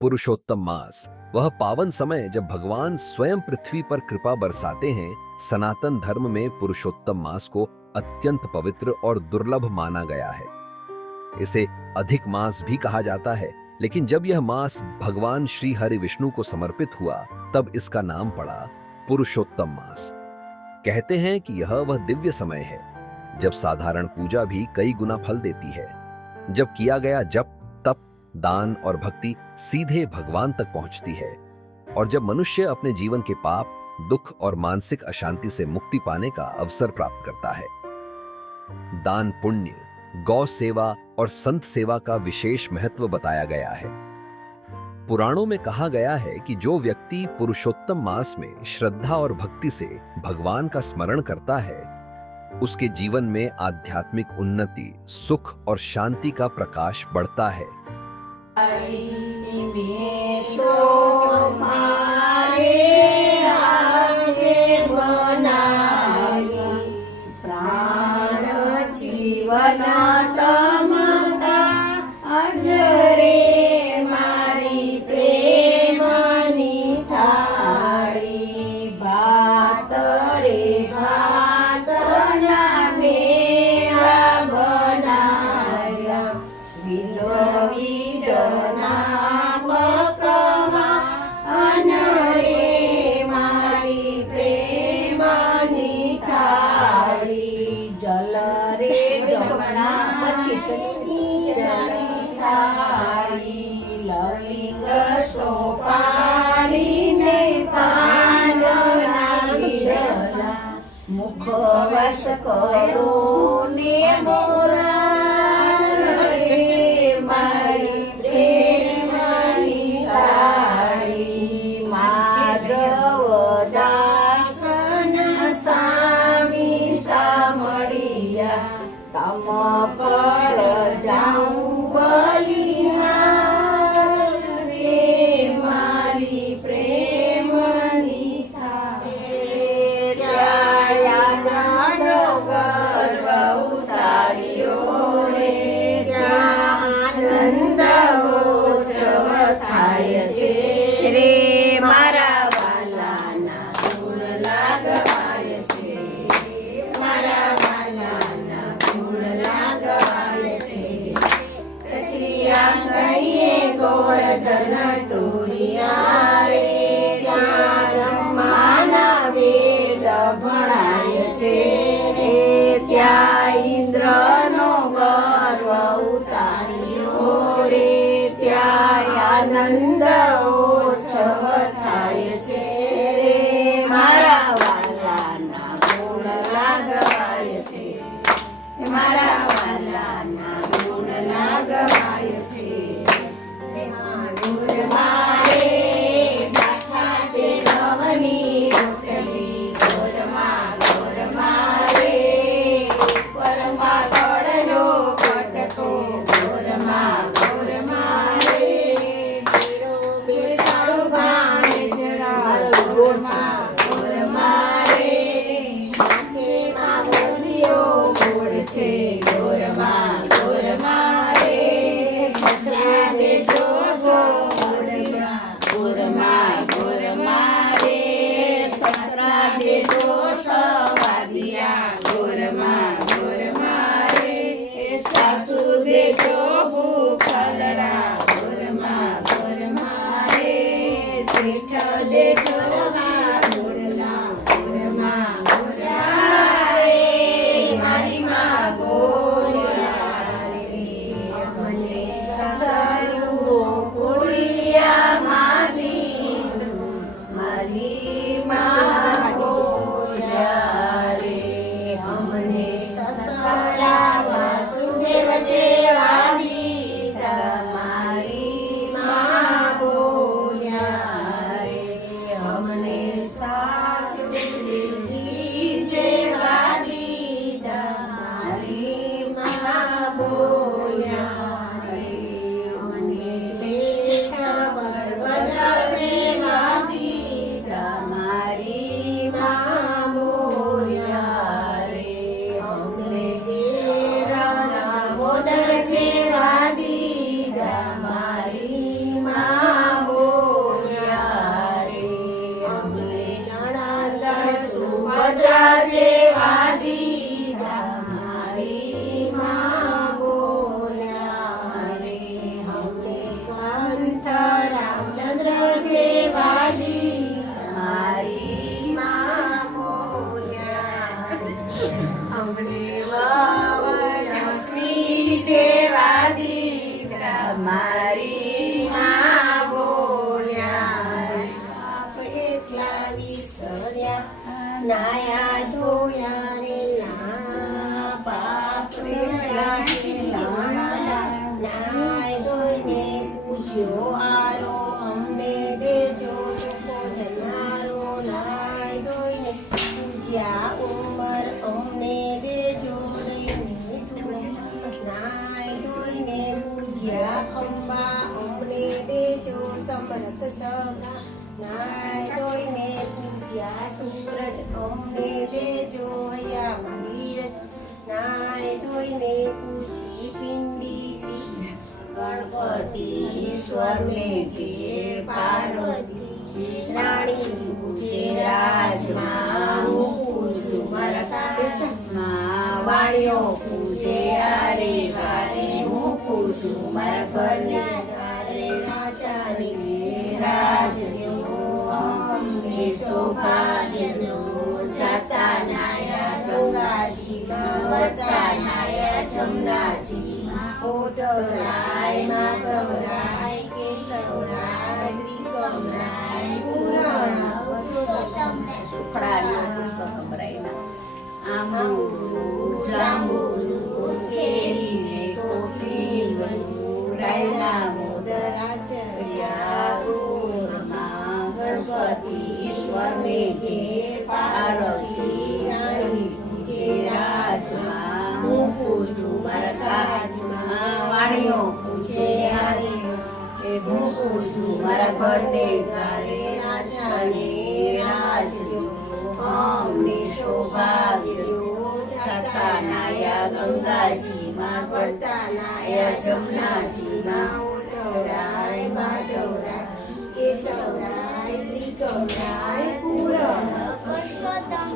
पुरुषोत्तम मास वह पावन समय जब भगवान स्वयं पृथ्वी पर कृपा बरसाते हैं। सनातन धर्म में पुरुषोत्तम मास को अत्यंत पवित्र और दुर्लभ माना गया है। इसे अधिक मास भी कहा जाता है, लेकिन जब यह मास भगवान श्री हरि विष्णु को समर्पित हुआ तब इसका नाम पड़ा पुरुषोत्तम मास। कहते हैं कि यह वह दिव्य समय है जब साधारण पूजा भी कई गुना फल देती है, जब किया गया जप, तप, दान और भक्ति सीधे भगवान तक पहुंचती है, और जब मनुष्य अपने जीवन के पाप, दुख और मानसिक अशांति से मुक्ति पाने का अवसर प्राप्त करता है। दान पुण्य, गौ सेवा और संत सेवा का विशेष महत्व बताया गया है। पुराणों में कहा गया है कि जो व्यक्ति पुरुषोत्तम मास में श्रद्धा और भक्ति से भगवान का स्मरण करता है, उसके जीवन में आध्यात्मिक उन्नति, सुख और शांति का प्रकाश बढ़ता है। मुखवास करो ने मोरा रे मारी प्रेमनी तारी माधव दासन स्वामी सामड़िया तम पर जाऊं बलिहार रे मारी प्रेमनी तारी आनंद उत्सव थाय छे रे मारा वालाना गुण लागवाय छे मारा वालाना गुण लागवाय छे गुण मारे गाथा ते नवनी रोटली गोर मारे परमा गड़नो कटको गोर मारे સમરથ સગા નાય ધોઈને પૂજ્યા સૂરજ અમને દેજો હૈયામાં ધીરજ નાય ધોઈને પૂજી પિંડી શ્રી ગણપતિ ઈશ્વરને ઘેર પાર્વતી રાણી પૂજે રાજમાં હું પૂજું મારા કાળમાં વાણીઓ પૂજે આરે વારે હું પૂજું મારા ઘરને તારે રાજાને રાજ દ્યો અમને સૌભાગ્ય દ્યો જાતા નાયા ગંગાજીમાં વળતા નાયા જમનાજીમાં ઓદરાય માધવરાય કેશવરાય ત્રિકમરાય પૂર્ણા સુખડાના પુરુષોત્તમરાયના આંબુરું જાંબુરું કેરીને કોઠીનું રાયના મોદરાચર્યા ગોરમાં ગણપતિ ઈશ્વરને ઘેર પાર્વતી રાણી પૂજે રાજમાં હું પૂજું મારા કાજમાં વાણીઓ પૂજે હારે હું પૂજું મારા ઘરને દ્વારે રાજાને રાજ દ્યો અમને સૌભાગ્ય દ્યો જાતા નાયા ગંગાજીમાં વળતા નાયા જમનાજીમાં ઓદરાય માધવરાય કેશવરાય ત્રિકમરાય પૂરણ પુરુષોત્તમ